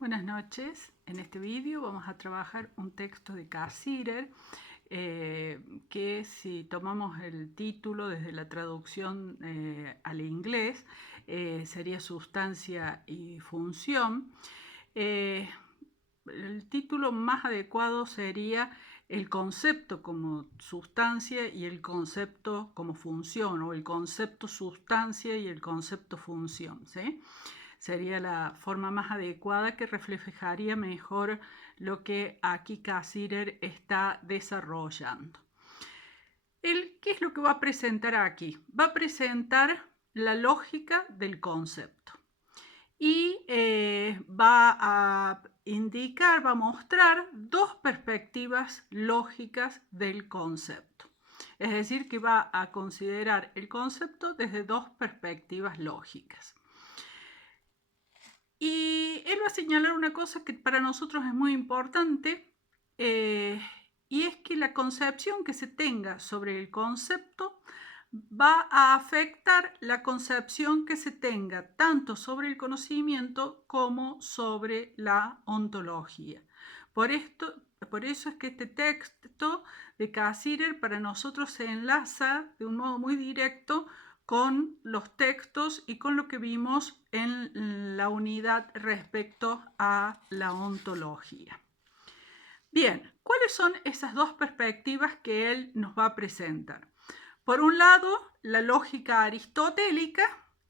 Buenas noches. En este vídeo vamos a trabajar un texto de Cassirer que si tomamos el título desde la traducción al inglés sería Sustancia y Función. El título más adecuado sería el concepto como sustancia y el concepto como función, o el concepto sustancia y el concepto función, ¿sí? Sería la forma más adecuada que reflejaría mejor lo que aquí Cassirer está desarrollando. ¿Qué es lo que va a presentar aquí? Va a presentar la lógica del concepto y va a indicar, va a mostrar dos perspectivas lógicas del concepto. Es decir, que va a considerar el concepto desde dos perspectivas lógicas. Y él va a señalar una cosa que para nosotros es muy importante, y es que la concepción que se tenga sobre el concepto va a afectar la concepción que se tenga tanto sobre el conocimiento como sobre la ontología. Por eso es que este texto de Cassirer para nosotros se enlaza de un modo muy directo con los textos y con lo que vimos en la unidad respecto a la ontología. Bien, ¿cuáles son esas dos perspectivas que él nos va a presentar? Por un lado, la lógica aristotélica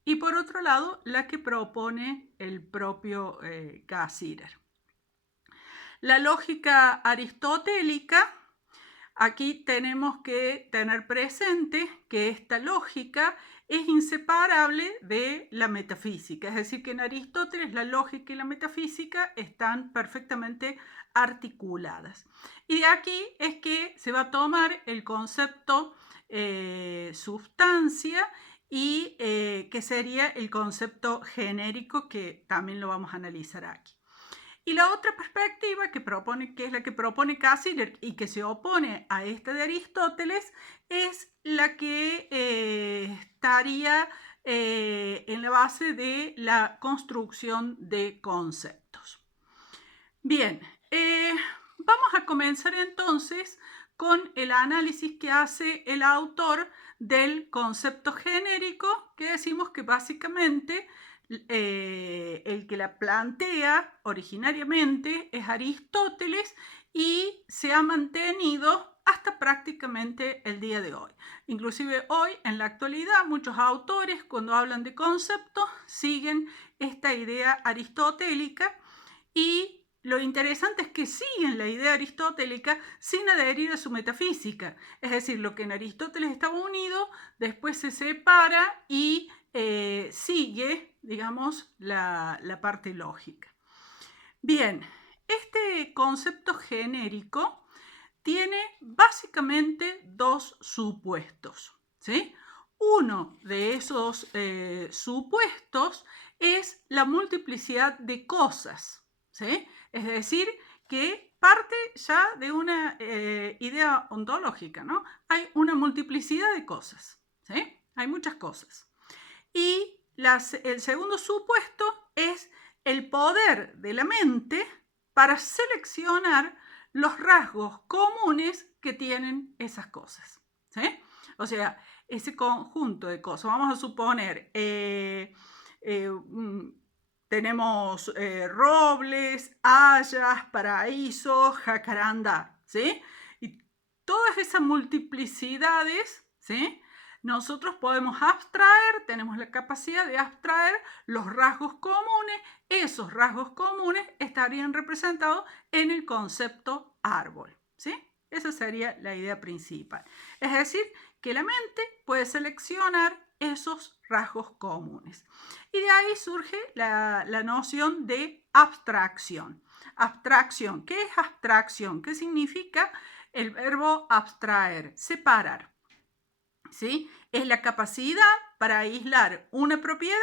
y por otro lado, la que propone el propio Cassirer. La lógica aristotélica, aquí tenemos que tener presente que esta lógica es inseparable de la metafísica, es decir, que en Aristóteles la lógica y la metafísica están perfectamente articuladas. Y de aquí es que se va a tomar el concepto sustancia y que sería el concepto genérico, que también lo vamos a analizar aquí. Y la otra perspectiva que es la que propone Cassirer y que se opone a esta de Aristóteles, es la que estaría en la base de la construcción de conceptos. Bien, vamos a comenzar entonces con el análisis que hace el autor del concepto genérico, que decimos que básicamente el que la plantea originariamente es Aristóteles y se ha mantenido hasta prácticamente el día de hoy. Inclusive hoy, en la actualidad, muchos autores cuando hablan de conceptos siguen esta idea aristotélica, y lo interesante es que siguen la idea aristotélica sin adherir a su metafísica. Es decir, lo que en Aristóteles estaba unido, después se separa y sigue, digamos, la parte lógica. Bien, este concepto genérico tiene básicamente dos supuestos, ¿sí? Uno de esos supuestos es la multiplicidad de cosas, ¿sí? Es decir, que parte ya de una idea ontológica, ¿no? Hay una multiplicidad de cosas, ¿sí? Hay muchas cosas. Y el segundo supuesto es el poder de la mente para seleccionar los rasgos comunes que tienen esas cosas, ¿sí? O sea, ese conjunto de cosas, vamos a suponer, tenemos robles, hayas, paraíso, jacarandá, ¿sí? Y todas esas multiplicidades, ¿sí? Nosotros podemos abstraer, tenemos la capacidad de abstraer los rasgos comunes. Esos rasgos comunes estarían representados en el concepto árbol, ¿sí? Esa sería la idea principal. Es decir, que la mente puede seleccionar esos rasgos comunes. Y de ahí surge la noción de abstracción. Abstracción, ¿qué es abstracción? ¿Qué significa el verbo abstraer? Separar. ¿Sí? Es la capacidad para aislar una propiedad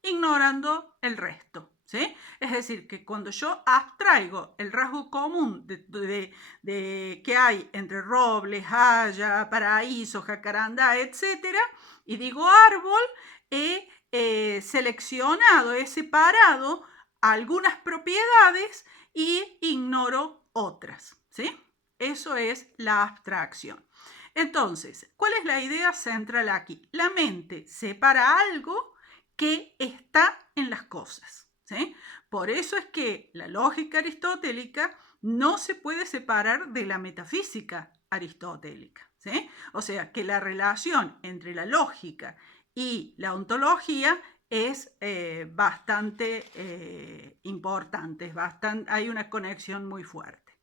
ignorando el resto, ¿sí? Es decir, que cuando yo abstraigo el rasgo común que hay entre robles, haya, paraíso, jacarandá, etc., y digo árbol, he seleccionado, he separado algunas propiedades y ignoro otras, ¿sí? Eso es la abstracción. Entonces, ¿cuál es la idea central aquí? La mente separa algo que está en las cosas, ¿sí? Por eso es que la lógica aristotélica no se puede separar de la metafísica aristotélica, ¿sí? O sea, que la relación entre la lógica y la ontología es bastante importante, hay una conexión muy fuerte.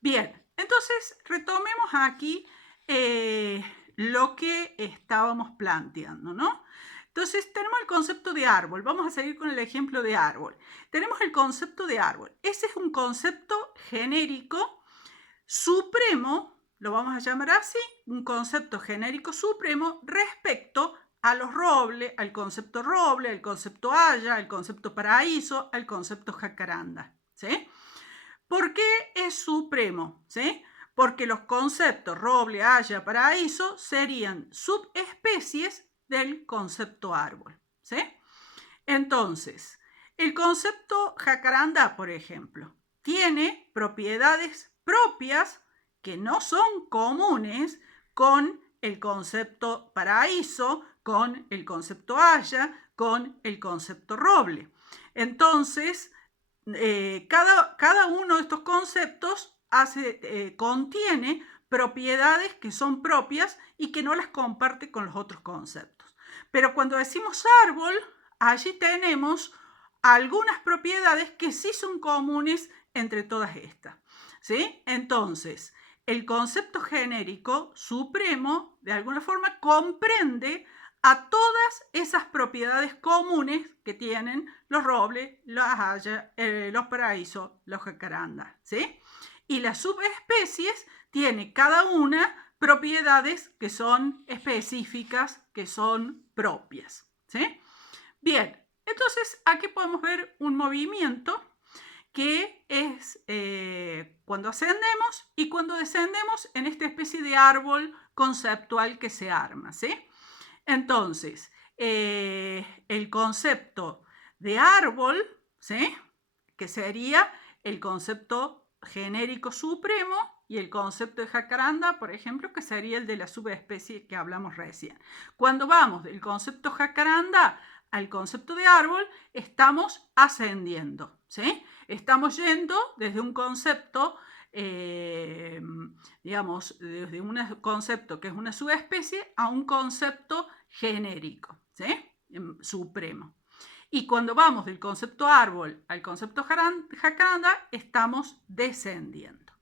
Bien, entonces retomemos aquí lo que estábamos planteando, ¿no? Entonces tenemos el concepto de árbol, vamos a seguir con el ejemplo de árbol. Tenemos el concepto de árbol, ese es un concepto genérico supremo, lo vamos a llamar así, un concepto genérico supremo respecto a los robles, al concepto roble, al concepto haya, al concepto paraíso, al concepto jacaranda, ¿sí? ¿Por qué es supremo? ¿Sí? Porque los conceptos roble, haya, paraíso serían subespecies del concepto árbol, ¿sí? Entonces, el concepto jacaranda, por ejemplo, tiene propiedades propias que no son comunes con el concepto paraíso, con el concepto haya, con el concepto roble. Entonces, cada uno de estos conceptos contiene propiedades que son propias y que no las comparte con los otros conceptos. Pero cuando decimos árbol, allí tenemos algunas propiedades que sí son comunes entre todas estas, ¿sí? Entonces, el concepto genérico supremo, de alguna forma, comprende a todas esas propiedades comunes que tienen los robles, las hayas, los paraísos, los jacarandas, ¿sí? Y las subespecies tienen cada una propiedades que son específicas, que son propias, ¿sí? Bien, entonces aquí podemos ver un movimiento que es cuando ascendemos y cuando descendemos en esta especie de árbol conceptual que se arma, ¿sí? Entonces, el concepto de árbol, ¿sí? Que sería el concepto genérico supremo, y el concepto de jacaranda, por ejemplo, que sería el de la subespecie que hablamos recién. Cuando vamos del concepto jacaranda al concepto de árbol, estamos ascendiendo, ¿sí? Estamos yendo desde un concepto digamos, desde un concepto que es una subespecie a un concepto genérico, ¿sí? Supremo. Y cuando vamos del concepto árbol al concepto jacaranda, estamos descendiendo.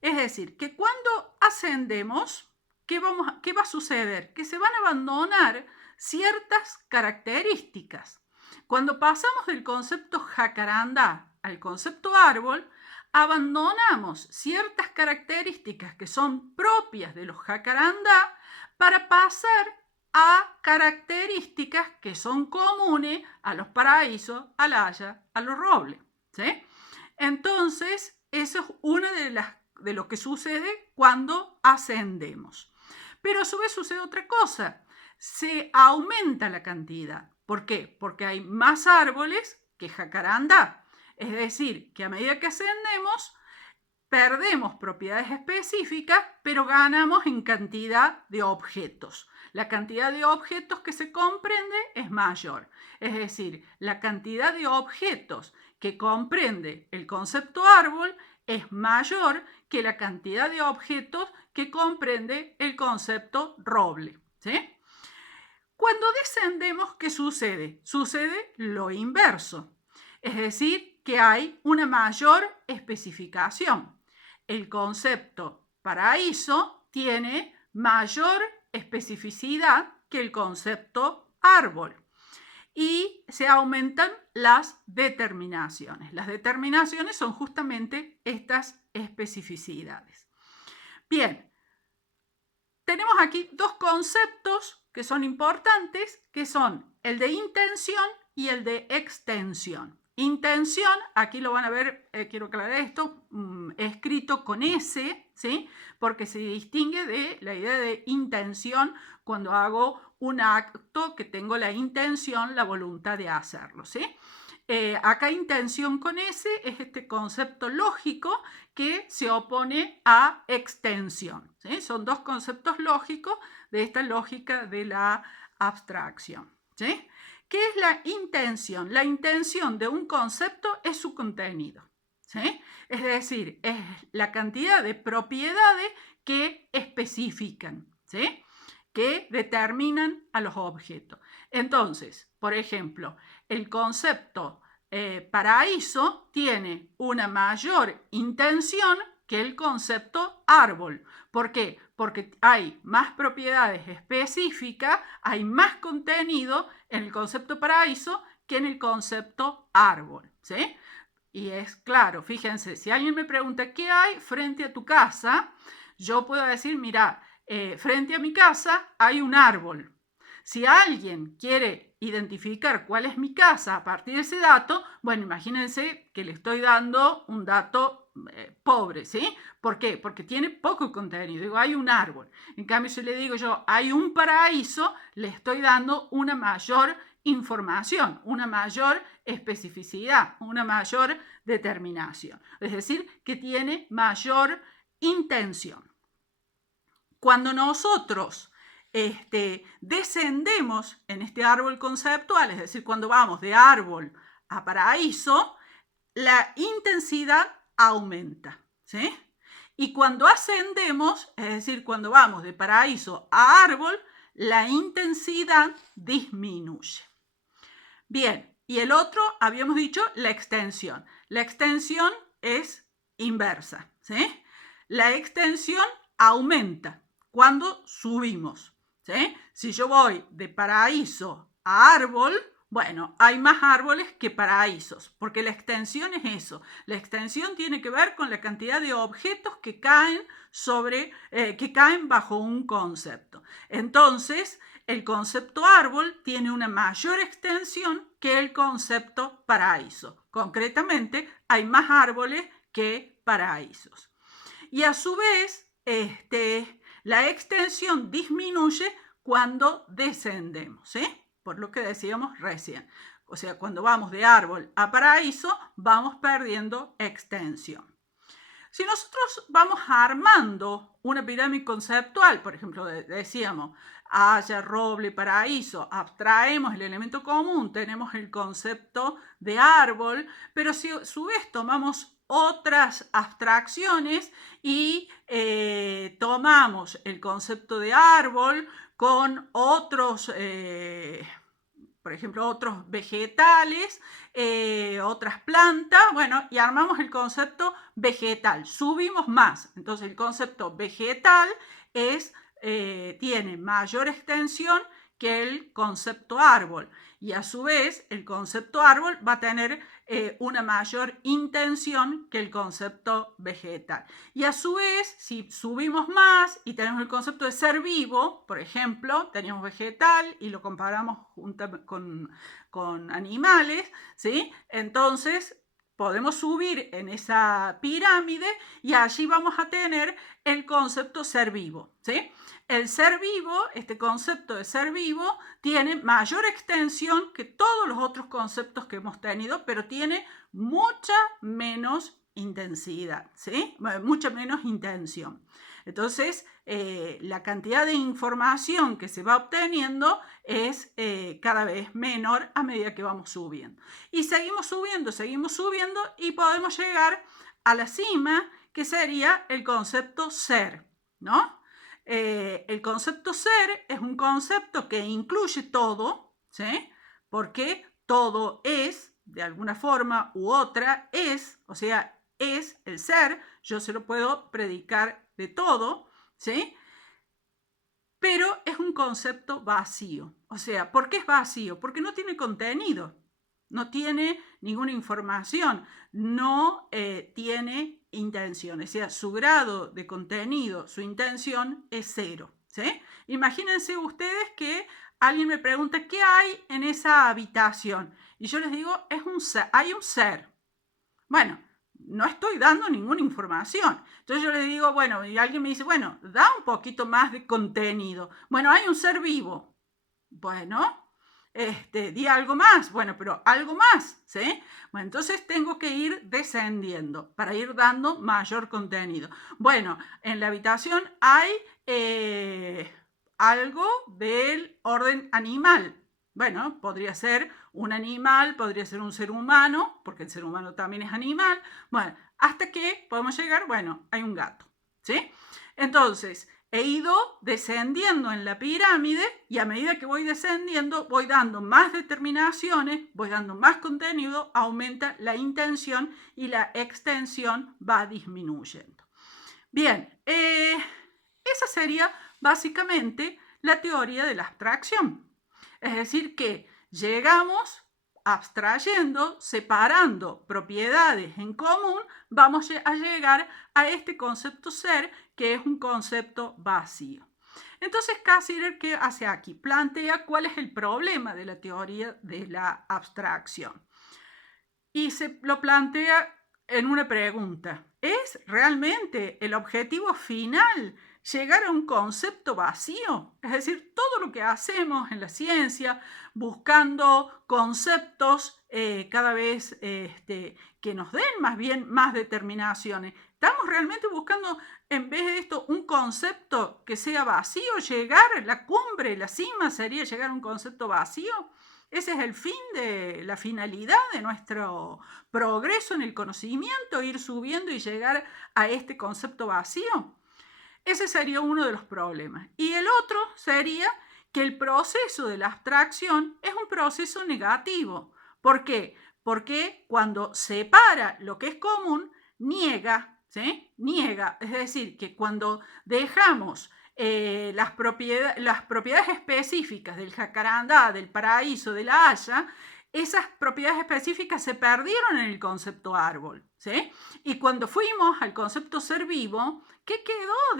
Es decir, que cuando ascendemos, ¿qué va a suceder? Que se van a abandonar ciertas características. Cuando pasamos del concepto jacaranda al concepto árbol, abandonamos ciertas características que son propias de los jacarandá para pasar a características que son comunes a los paraísos, al haya, a los robles, ¿sí? Entonces, eso es una de lo que sucede cuando ascendemos. Pero a su vez sucede otra cosa, se aumenta la cantidad. ¿Por qué? Porque hay más árboles que jacarandá. Es decir, que a medida que ascendemos, perdemos propiedades específicas, pero ganamos en cantidad de objetos. La cantidad de objetos que se comprende es mayor. Es decir, la cantidad de objetos que comprende el concepto árbol es mayor que la cantidad de objetos que comprende el concepto roble, ¿sí? Cuando descendemos, ¿qué sucede? Sucede lo inverso. Es decir, que hay una mayor especificación. El concepto paraíso tiene mayor especificidad que el concepto árbol. Y se aumentan las determinaciones. Las determinaciones son justamente estas especificidades. Bien, tenemos aquí dos conceptos que son importantes, que son el de intención y el de extensión. Intención, aquí lo van a ver, quiero aclarar esto, escrito con S, ¿sí? Porque se distingue de la idea de intención cuando hago un acto que tengo la intención, la voluntad de hacerlo, ¿sí? Acá intención con S es este concepto lógico que se opone a extensión, ¿sí? Son dos conceptos lógicos de esta lógica de la abstracción, ¿sí? ¿Qué es la intención? La intención de un concepto es su contenido, ¿sí? Es decir, es la cantidad de propiedades que especifican, ¿sí? Que determinan a los objetos. Entonces, por ejemplo, el concepto paraíso tiene una mayor intención que el concepto árbol. ¿Por qué? Porque hay más propiedades específicas, hay más contenido en el concepto paraíso que en el concepto árbol, ¿sí? Y es claro, fíjense, si alguien me pregunta qué hay frente a tu casa, yo puedo decir, mira, frente a mi casa hay un árbol. Si alguien quiere identificar cuál es mi casa a partir de ese dato, bueno, imagínense que le estoy dando un dato pobre, ¿sí? ¿Por qué? Porque tiene poco contenido. Digo, hay un árbol. En cambio, si le digo yo, hay un paraíso, le estoy dando una mayor información, una mayor especificidad, una mayor determinación. Es decir, que tiene mayor intención. Cuando nosotros descendemos en este árbol conceptual, es decir, cuando vamos de árbol a paraíso, la intensidad aumenta, ¿sí? Y cuando ascendemos, es decir, cuando vamos de paraíso a árbol, la intensidad disminuye. Bien, y el otro, habíamos dicho, la extensión. La extensión es inversa, ¿sí? La extensión aumenta cuando subimos, ¿sí? Si yo voy de paraíso a árbol, bueno, hay más árboles que paraísos, porque la extensión es eso. La extensión tiene que ver con la cantidad de objetos que caen que caen bajo un concepto. Entonces, el concepto árbol tiene una mayor extensión que el concepto paraíso. Concretamente, hay más árboles que paraísos. Y a su vez, la extensión disminuye cuando descendemos, ¿sí? Por lo que decíamos recién. O sea, cuando vamos de árbol a paraíso, vamos perdiendo extensión. Si nosotros vamos armando una pirámide conceptual, por ejemplo, decíamos haya, roble, paraíso, abstraemos el elemento común, tenemos el concepto de árbol, pero si a su vez tomamos otras abstracciones y tomamos el concepto de árbol con otros por ejemplo, otros vegetales, otras plantas, bueno, y armamos el concepto vegetal, subimos más. Entonces, el concepto vegetal tiene mayor extensión que el concepto árbol, y a su vez el concepto árbol va a tener una mayor intención que el concepto vegetal. Y a su vez, si subimos más y tenemos el concepto de ser vivo, por ejemplo, tenemos vegetal y lo comparamos con animales, ¿sí? Entonces podemos subir en esa pirámide y allí vamos a tener el concepto ser vivo, ¿sí? El ser vivo, este concepto de ser vivo, tiene mayor extensión que todos los otros conceptos que hemos tenido, pero tiene mucha menos intensidad, ¿sí? Mucha menos intención. Entonces, la cantidad de información que se va obteniendo es cada vez menor a medida que vamos subiendo. Y seguimos subiendo y podemos llegar a la cima, que sería el concepto ser, ¿no? El concepto ser es un concepto que incluye todo, ¿sí? Porque todo es, de alguna forma u otra, es, o sea, es el ser, yo se lo puedo predicar de todo, ¿sí? Pero es un concepto vacío. O sea, ¿por qué es vacío? Porque no tiene contenido, no tiene ninguna información, no tiene intención. O sea, su grado de contenido, su intención es cero, ¿sí? Imagínense ustedes que alguien me pregunta, ¿qué hay en esa habitación? Y yo les digo, hay un ser. Bueno, no estoy dando ninguna información. Entonces yo le digo, bueno, y alguien me dice, bueno, da un poquito más de contenido. Bueno, hay un ser vivo. Bueno, Di algo más, bueno, pero algo más, ¿sí? Bueno, entonces tengo que ir descendiendo para ir dando mayor contenido. Bueno, en la habitación hay algo del orden animal. Bueno, podría ser un animal, podría ser un ser humano, porque el ser humano también es animal. Bueno, hasta que podemos llegar, bueno, hay un gato, ¿sí? Entonces, he ido descendiendo en la pirámide y a medida que voy descendiendo voy dando más determinaciones, voy dando más contenido, aumenta la intención y la extensión va disminuyendo. Bien, esa sería básicamente la teoría de la abstracción. Es decir, que llegamos abstrayendo, separando propiedades en común, vamos a llegar a este concepto ser, que es un concepto vacío. Entonces, Cassirer, ¿qué hace aquí? Plantea cuál es el problema de la teoría de la abstracción. Y se lo plantea en una pregunta. ¿Es realmente el objetivo final llegar a un concepto vacío? Es decir, todo lo que hacemos en la ciencia, buscando conceptos cada vez que nos den más bien más determinaciones. ¿Estamos realmente buscando, en vez de esto, un concepto que sea vacío? Llegar a la cumbre, la cima sería llegar a un concepto vacío. Ese es el fin de la finalidad de nuestro progreso en el conocimiento, ir subiendo y llegar a este concepto vacío. Ese sería uno de los problemas. Y el otro sería que el proceso de la abstracción es un proceso negativo. ¿Por qué? Porque cuando separa lo que es común, niega, ¿sí? Niega. Es decir, que cuando dejamos las propiedades específicas del jacarandá, del paraíso, de la haya, esas propiedades específicas se perdieron en el concepto árbol, ¿sí? Y cuando fuimos al concepto ser vivo, ¿qué quedó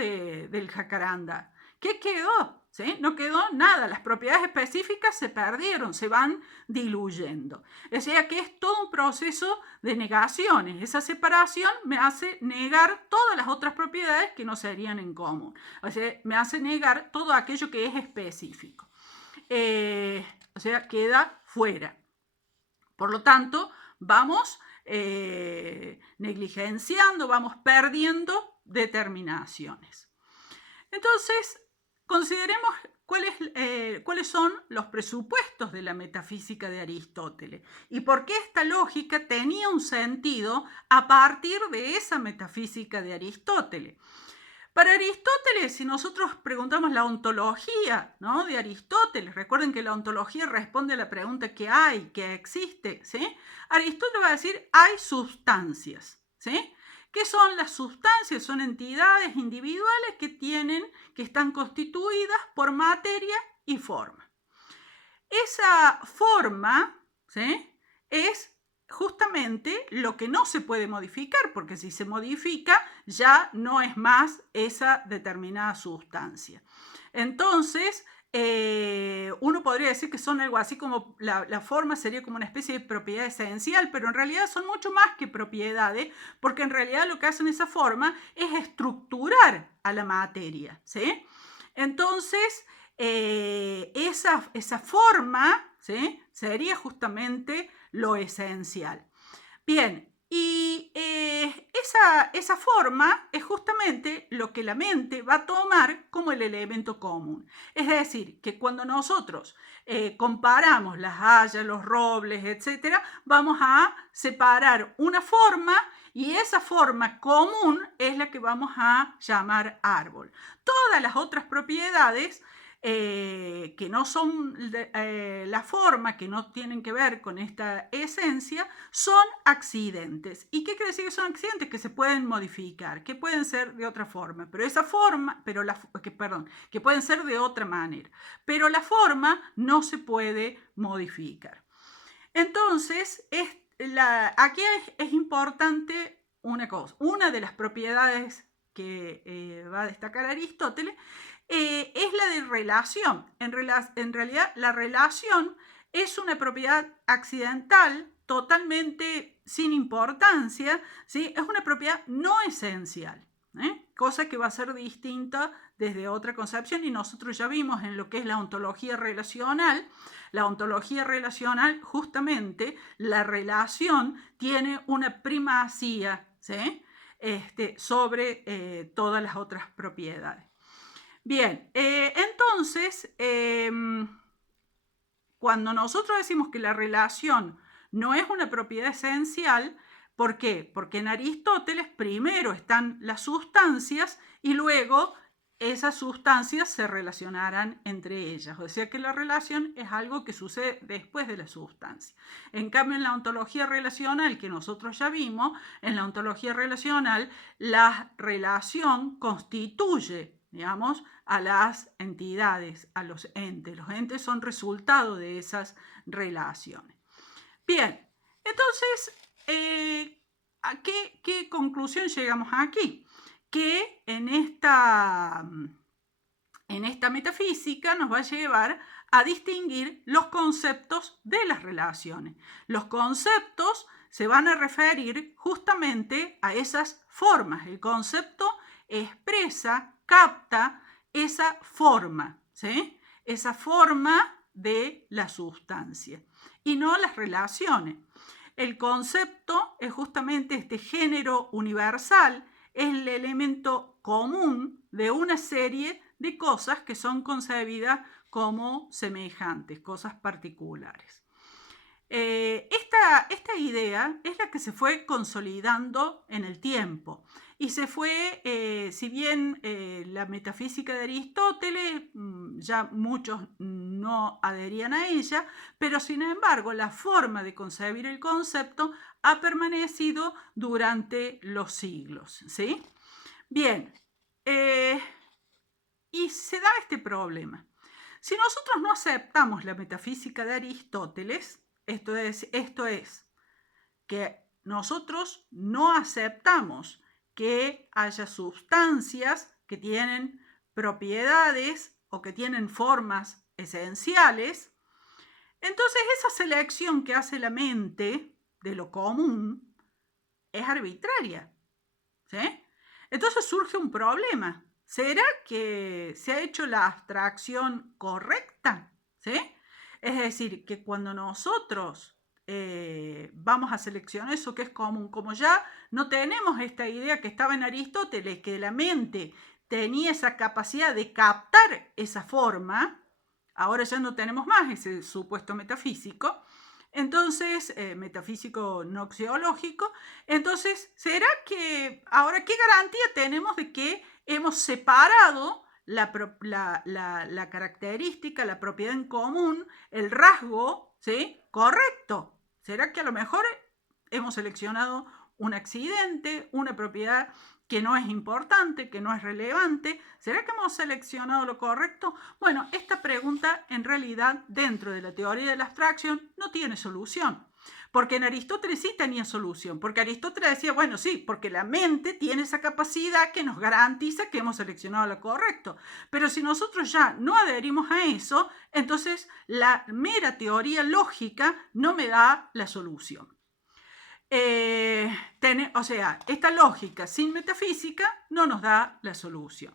del jacaranda? ¿Qué quedó? ¿Sí? No quedó nada, las propiedades específicas se perdieron, se van diluyendo. O sea que es todo un proceso de negaciones. Esa separación me hace negar todas las otras propiedades que no serían en común. O sea, me hace negar todo aquello que es específico. O sea, queda fuera. Por lo tanto, vamos negligenciando, vamos perdiendo determinaciones. Entonces, consideremos cuáles son los presupuestos de la metafísica de Aristóteles y por qué esta lógica tenía un sentido a partir de esa metafísica de Aristóteles. Para Aristóteles, si nosotros preguntamos la ontología, ¿no?, de Aristóteles, recuerden que la ontología responde a la pregunta ¿qué hay?, ¿qué existe?, ¿sí? Aristóteles va a decir hay sustancias, ¿sí? ¿Qué son las sustancias? Son entidades individuales que están constituidas por materia y forma. Esa forma, ¿sí?, es justamente lo que no se puede modificar, porque si se modifica ya no es más esa determinada sustancia. Entonces, uno podría decir que son algo así como la forma sería como una especie de propiedad esencial, pero en realidad son mucho más que propiedades, porque en realidad lo que hacen esa forma es estructurar a la materia, ¿sí? Entonces, esa forma, ¿sí?, sería justamente lo esencial. Bien, y esa forma es justamente lo que la mente va a tomar como el elemento común. Es decir, que cuando nosotros comparamos las hayas, los robles, etc., vamos a separar una forma y esa forma común es la que vamos a llamar árbol. Todas las otras propiedades que no son la forma, que no tienen que ver con esta esencia, son accidentes. ¿Y qué quiere decir que son accidentes? Que se pueden modificar, que pueden ser de otra forma, pero esa forma, que pueden ser de otra manera, pero la forma no se puede modificar. Entonces, aquí es importante una cosa. Una de las propiedades que va a destacar Aristóteles es la de relación. En realidad, la relación es una propiedad accidental, totalmente sin importancia, ¿sí? Es una propiedad no esencial. Cosa que va a ser distinta desde otra concepción, y nosotros ya vimos en lo que es la ontología relacional. La ontología relacional, justamente, la relación tiene una primacía, ¿sí? Sobre todas las otras propiedades. Bien, entonces, cuando nosotros decimos que la relación no es una propiedad esencial, ¿por qué? Porque en Aristóteles primero están las sustancias y luego esas sustancias se relacionarán entre ellas. O sea que la relación es algo que sucede después de la sustancia. En cambio, en la ontología relacional, que nosotros ya vimos, en la ontología relacional, la relación constituye, digamos, a las entidades, a los entes. Los entes son resultado de esas relaciones. Bien, entonces, ¿a qué conclusión llegamos aquí? Que en esta metafísica nos va a llevar a distinguir los conceptos de las relaciones. Los conceptos se van a referir justamente a esas formas. El concepto expresa, capta esa forma, ¿sí? Esa forma de la sustancia y no las relaciones. El concepto es justamente este género universal, es el elemento común de una serie de cosas que son concebidas como semejantes, cosas particulares. Esta idea es la que se fue consolidando en el tiempo y se fue, si bien la metafísica de Aristóteles, ya muchos no adherían a ella, pero sin embargo la forma de concebir el concepto ha permanecido durante los siglos, ¿sí? Bien, y se da este problema. Si nosotros no aceptamos la metafísica de Aristóteles, esto es, que nosotros no aceptamos que haya sustancias que tienen propiedades o que tienen formas esenciales, entonces esa selección que hace la mente de lo común es arbitraria, ¿sí? Entonces surge un problema. ¿Será que se ha hecho la abstracción correcta? ¿Sí? Es decir, que cuando nosotros vamos a seleccionar eso que es común, como ya no tenemos esta idea que estaba en Aristóteles, que la mente tenía esa capacidad de captar esa forma, ahora ya no tenemos más ese supuesto metafísico, entonces, metafísico noxiológico, entonces, ¿será que ahora qué garantía tenemos de que hemos separado la característica, la propiedad en común, el rasgo, ¿sí? Correcto? ¿Será que a lo mejor hemos seleccionado un accidente, una propiedad que no es importante, que no es relevante? ¿Será que hemos seleccionado lo correcto? Bueno, esta pregunta en realidad dentro de la teoría de la abstracción no tiene solución. Porque en Aristóteles sí tenía solución, porque Aristóteles decía, bueno, sí, porque la mente tiene esa capacidad que nos garantiza que hemos seleccionado lo correcto. Pero si nosotros ya no adherimos a eso, entonces la mera teoría lógica no me da la solución. O sea, esta lógica sin metafísica no nos da la solución.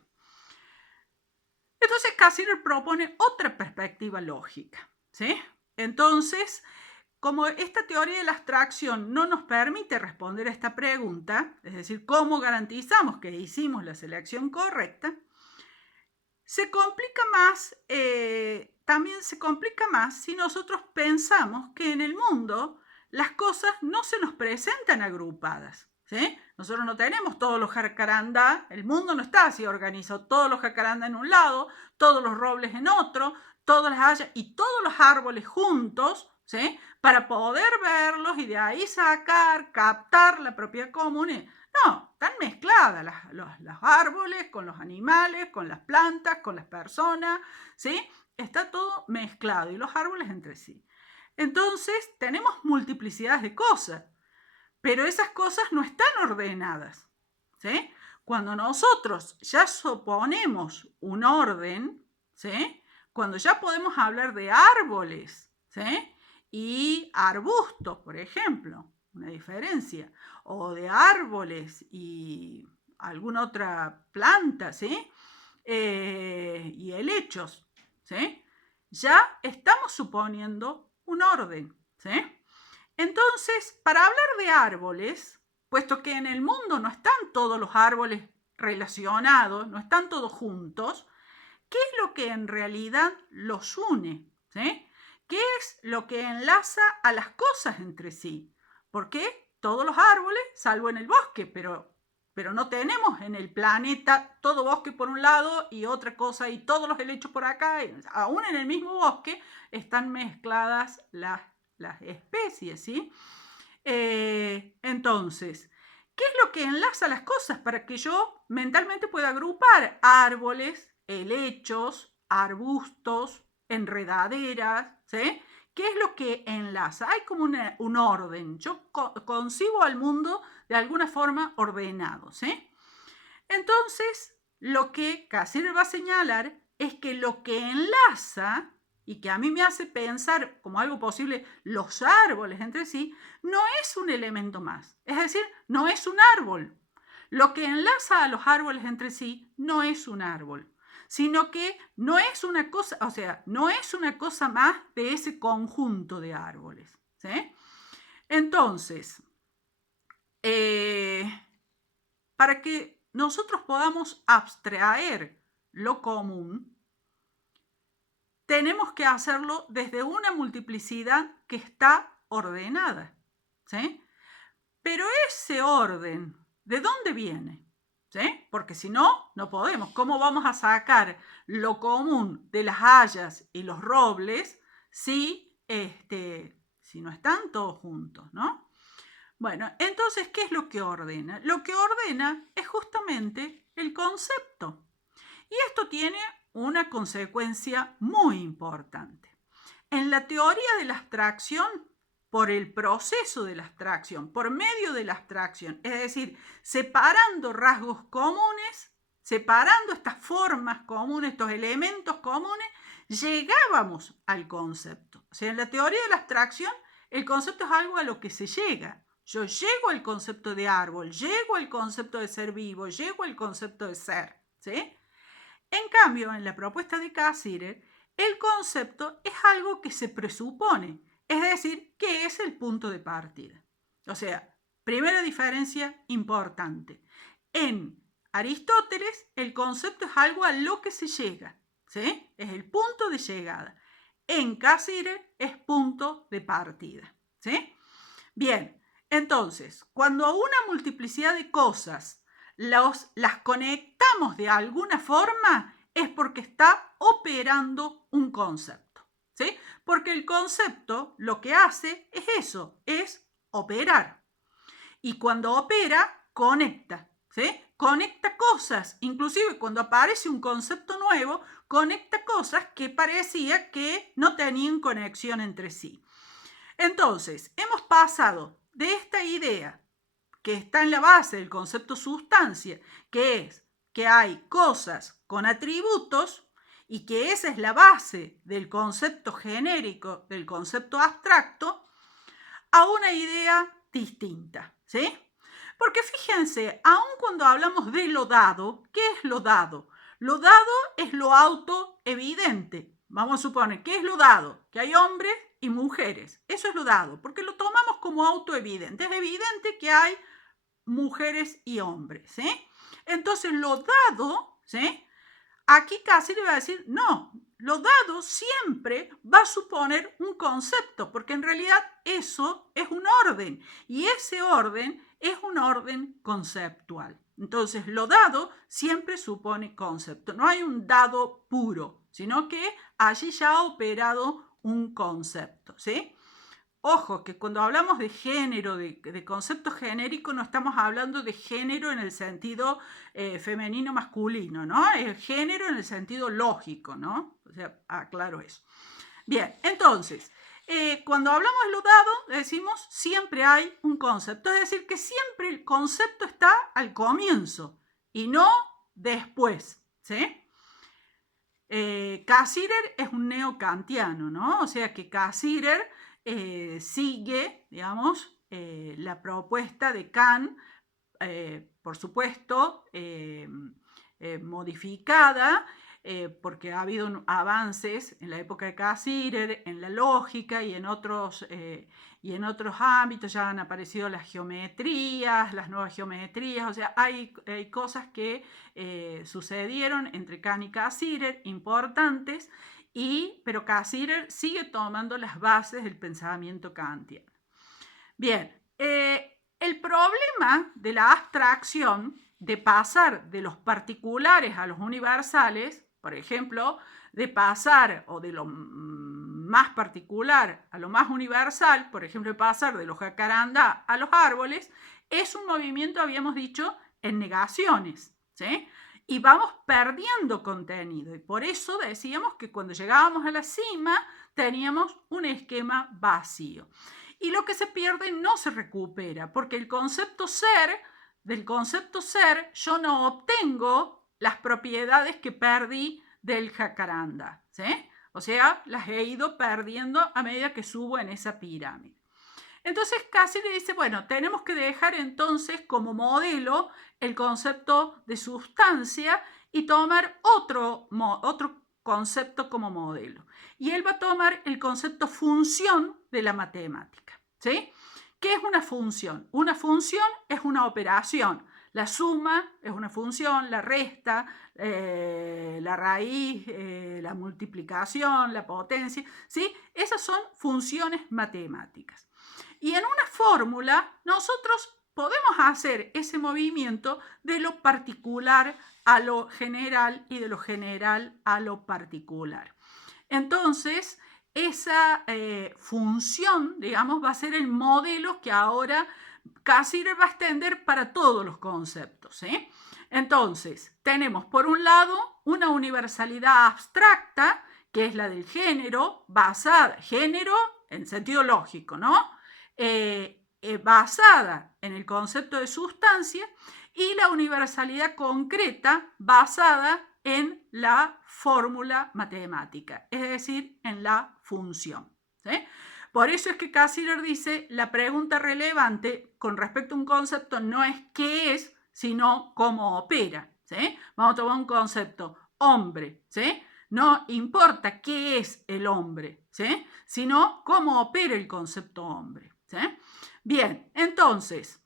Entonces Cassirer propone otra perspectiva lógica, ¿sí? Entonces, como esta teoría de la abstracción no nos permite responder a esta pregunta, es decir, cómo garantizamos que hicimos la selección correcta, se complica más, también se complica más si nosotros pensamos que en el mundo las cosas no se nos presentan agrupadas, ¿sí? Nosotros no tenemos todos los jacarandá, el mundo no está así organizado, todos los jacarandá en un lado, todos los robles en otro, todas las hayas y todos los árboles juntos, ¿sí? Para poder verlos y de ahí sacar, captar la propiedad común. No, están mezcladas los árboles con los animales, con las plantas, con las personas, ¿sí? Está todo mezclado y los árboles entre sí. Entonces tenemos multiplicidad de cosas, pero esas cosas no están ordenadas, ¿sí? Cuando nosotros ya suponemos un orden, ¿sí? Cuando ya podemos hablar de árboles, ¿sí? Y arbustos, por ejemplo, una diferencia, o de árboles y alguna otra planta, ¿sí? Y helechos, ¿sí? Ya estamos suponiendo un orden, ¿sí? Entonces, para hablar de árboles, puesto que en el mundo no están todos los árboles relacionados, no están todos juntos, ¿qué es lo que en realidad los une? ¿Sí? ¿Qué es lo que enlaza a las cosas entre sí? Porque todos los árboles, salvo en el bosque, pero no tenemos en el planeta todo bosque por un lado y otra cosa y todos los helechos por acá, aún en el mismo bosque están mezcladas las especies, ¿sí? Entonces, ¿qué es lo que enlaza las cosas para que yo mentalmente pueda agrupar árboles, helechos, arbustos, enredaderas, ¿sí? ¿Qué es lo que enlaza? Hay como un orden. Yo concibo al mundo de alguna forma ordenado, ¿sí? Entonces, lo que Cassirer va a señalar es que lo que enlaza y que a mí me hace pensar como algo posible los árboles entre sí, no es un elemento más. Es decir, no es un árbol. Lo que enlaza a los árboles entre sí no es un árbol, sino que no es una cosa, o sea, no es una cosa más de ese conjunto de árboles, ¿sí? Entonces, para que nosotros podamos abstraer lo común, tenemos que hacerlo desde una multiplicidad que está ordenada, ¿sí? Pero ese orden, ¿de dónde viene? ¿Sí? Porque si no, no podemos. ¿Cómo vamos a sacar lo común de las hayas y los robles si no están todos juntos, ¿no? Bueno, entonces, ¿qué es lo que ordena? Lo que ordena es justamente el concepto. Y esto tiene una consecuencia muy importante. En la teoría de la abstracción, por el proceso de la abstracción, por medio de la abstracción, es decir, separando rasgos comunes, separando estas formas comunes, estos elementos comunes, llegábamos al concepto. O sea, en la teoría de la abstracción, el concepto es algo a lo que se llega. Yo llego al concepto de árbol, llego al concepto de ser vivo, llego al concepto de ser, ¿sí? En cambio, en la propuesta de Cassirer, el concepto es algo que se presupone, es decir, que es el punto de partida. O sea, primera diferencia importante. En Aristóteles, el concepto es algo a lo que se llega, ¿sí? Es el punto de llegada. En Cassirer es punto de partida, ¿sí? Bien, entonces, cuando a una multiplicidad de cosas las conectamos de alguna forma, es porque está operando un concepto, ¿sí? Porque el concepto lo que hace es eso, es operar. Y cuando opera, conecta, ¿sí? Conecta cosas, inclusive cuando aparece un concepto nuevo, conecta cosas que parecía que no tenían conexión entre sí. Entonces, hemos pasado de esta idea que está en la base del concepto sustancia, que es que hay cosas con atributos y que esa es la base del concepto genérico, del concepto abstracto, a una idea distinta, ¿sí? Porque fíjense, aun cuando hablamos de lo dado, ¿qué es lo dado? Lo dado es lo autoevidente. Vamos a suponer, ¿qué es lo dado? Que hay hombres y mujeres. Eso es lo dado, porque lo tomamos como autoevidente. Es evidente que hay mujeres y hombres, ¿sí? Entonces, lo dado, ¿sí? Aquí casi le va a decir, no, lo dado siempre va a suponer un concepto, porque en realidad eso es un orden, y ese orden es un orden conceptual. Entonces, lo dado siempre supone concepto. No hay un dado puro, sino que allí ya ha operado un concepto, ¿sí? Ojo, que cuando hablamos de género, de concepto genérico, no estamos hablando de género en el sentido femenino-masculino, ¿no? Es género en el sentido lógico, ¿no? O sea, aclaro eso. Bien, entonces, cuando hablamos de lo dado, decimos siempre hay un concepto, es decir, que siempre el concepto está al comienzo y no después, ¿sí? Cassirer es un neokantiano, ¿no? O sea que Cassirer sigue, digamos, la propuesta de Kant por supuesto, modificada, porque ha habido avances en la época de Cassirer, en la lógica y en otros ámbitos. Ya han aparecido las geometrías, las nuevas geometrías, o sea, hay cosas que sucedieron entre Kant y Cassirer importantes, pero Cassirer sigue tomando las bases del pensamiento kantiano. Bien, el problema de la abstracción, de pasar de los particulares a los universales, por ejemplo, de pasar o de lo más particular a lo más universal, por ejemplo, de pasar de los jacarandá a los árboles, es un movimiento, habíamos dicho, en negaciones, ¿sí? Y vamos perdiendo contenido. Y por eso decíamos que cuando llegábamos a la cima teníamos un esquema vacío. Y lo que se pierde no se recupera, porque del concepto ser, yo no obtengo las propiedades que perdí del jacaranda, ¿sí? O sea, las he ido perdiendo a medida que subo en esa pirámide. Entonces Cassirer dice, bueno, tenemos que dejar entonces como modelo el concepto de sustancia y tomar otro concepto como modelo. Y él va a tomar el concepto función de la matemática, ¿sí? ¿Qué es una función? Una función es una operación. La suma es una función, la resta, la raíz, la multiplicación, la potencia, ¿sí? Esas son funciones matemáticas. Y en una fórmula nosotros podemos hacer ese movimiento de lo particular a lo general y de lo general a lo particular. Entonces, esa función, digamos, va a ser el modelo que ahora Cassirer va a extender para todos los conceptos, ¿sí? Entonces, tenemos por un lado una universalidad abstracta, que es la del género, género en sentido lógico, ¿no? Basada en el concepto de sustancia, y la universalidad concreta basada en la fórmula matemática, es decir, en la función, ¿sí? Por eso es que Cassirer dice, la pregunta relevante con respecto a un concepto no es qué es, sino cómo opera, ¿sí? Vamos a tomar un concepto, hombre, ¿sí? No importa qué es el hombre, ¿sí? Sino cómo opera el concepto hombre, ¿sí? Bien, entonces,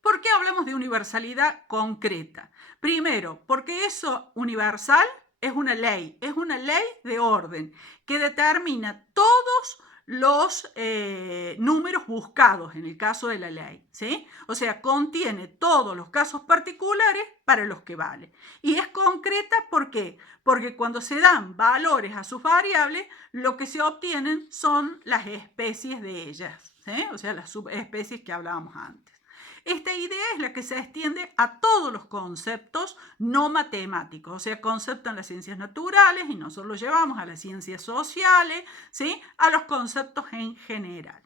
¿por qué hablamos de universalidad concreta? Primero, porque eso universal es una ley de orden que determina todos los números buscados en el caso de la ley, ¿sí? O sea, contiene todos los casos particulares para los que vale. Y es concreta, ¿por qué? Porque cuando se dan valores a sus variables, lo que se obtienen son las especies de ellas, ¿sí? O sea, las subespecies que hablábamos antes. Esta idea es la que se extiende a todos los conceptos no matemáticos, o sea, conceptos en las ciencias naturales, y nosotros lo llevamos a las ciencias sociales, ¿sí? A los conceptos en general.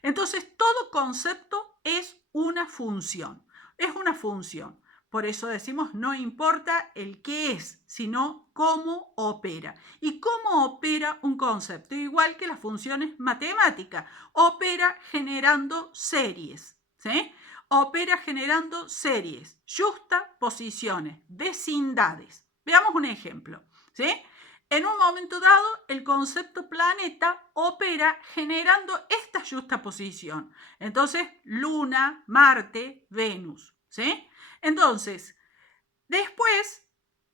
Entonces, todo concepto es una función, Por eso decimos, no importa el qué es, sino cómo opera. ¿Y cómo opera un concepto? Igual que las funciones matemáticas, opera generando series, ¿sí? Opera generando series, juxtaposiciones, vecindades. Veamos un ejemplo, ¿sí? En un momento dado, el concepto planeta opera generando esta juxtaposición. Entonces, Luna, Marte, Venus, ¿sí? Entonces, después,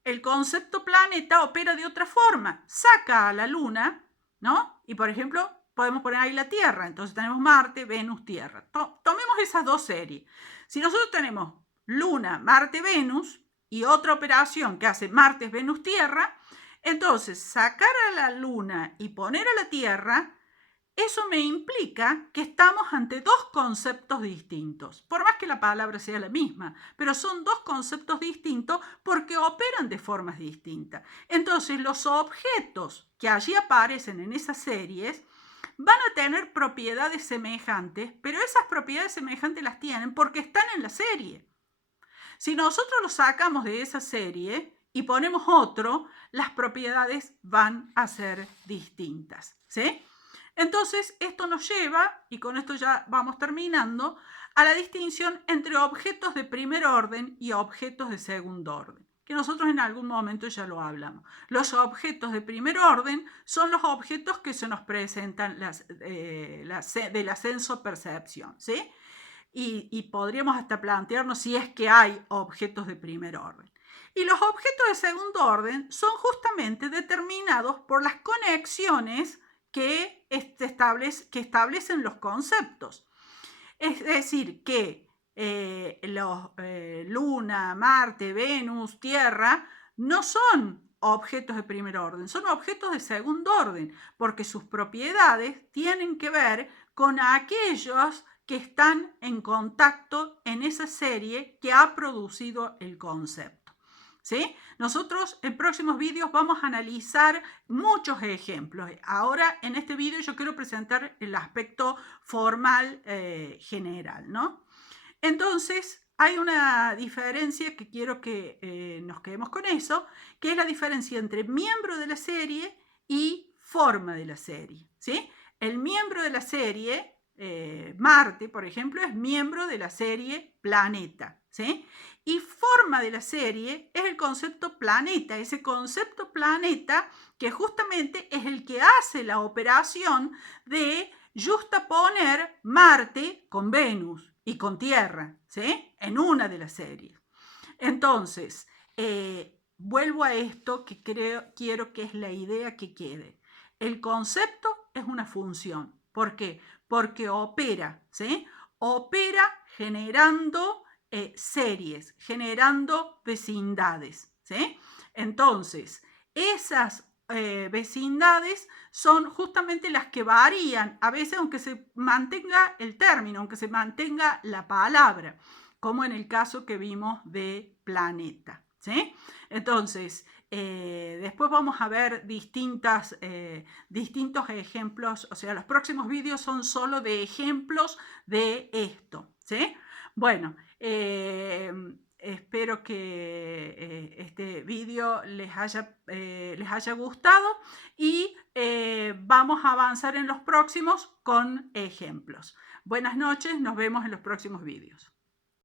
el concepto planeta opera de otra forma. Saca a la Luna, ¿no? Y, por ejemplo, podemos poner ahí la Tierra. Entonces tenemos Marte, Venus, Tierra. Tomemos esas dos series. Si nosotros tenemos Luna, Marte, Venus y otra operación que hace Marte, Venus, Tierra, entonces sacar a la Luna y poner a la Tierra, eso me implica que estamos ante dos conceptos distintos, por más que la palabra sea la misma, pero son dos conceptos distintos porque operan de formas distintas. Entonces los objetos que allí aparecen en esas series van a tener propiedades semejantes, pero esas propiedades semejantes las tienen porque están en la serie. Si nosotros lo sacamos de esa serie y ponemos otro, las propiedades van a ser distintas, ¿sí? Entonces, esto nos lleva, y con esto ya vamos terminando, a la distinción entre objetos de primer orden y objetos de segundo orden, que nosotros en algún momento ya lo hablamos. Los objetos de primer orden son los objetos que se nos presentan del ascenso-percepción, ¿sí? Y podríamos hasta plantearnos si es que hay objetos de primer orden. Y los objetos de segundo orden son justamente determinados por las conexiones que establecen los conceptos. Es decir, que Luna, Marte, Venus, Tierra no son objetos de primer orden, son objetos de segundo orden, porque sus propiedades tienen que ver con aquellos que están en contacto en esa serie que ha producido el concepto. ¿Sí? Nosotros en próximos vídeos vamos a analizar muchos ejemplos. Ahora en este vídeo yo quiero presentar el aspecto formal general, ¿no? Entonces hay una diferencia que quiero que nos quedemos con eso, que es la diferencia entre miembro de la serie y forma de la serie, ¿sí? El miembro de la serie, Marte, por ejemplo, es miembro de la serie Planeta, ¿sí? Y forma de la serie es el concepto planeta, ese concepto planeta que justamente es el que hace la operación de justaponer Marte con Venus y con Tierra, ¿sí? En una de las series. Entonces, vuelvo a esto que quiero que es la idea que quede. El concepto es una función. ¿Por qué? Porque opera, ¿sí? Opera generando series, generando vecindades, ¿sí? Entonces, esas vecindades son justamente las que varían, a veces aunque se mantenga el término, aunque se mantenga la palabra, como en el caso que vimos de planeta, ¿sí? Entonces, después vamos a ver distintos ejemplos, o sea, los próximos vídeos son solo de ejemplos de esto, ¿sí? Bueno, espero que este vídeo les haya gustado y vamos a avanzar en los próximos con ejemplos. Buenas noches, nos vemos en los próximos vídeos.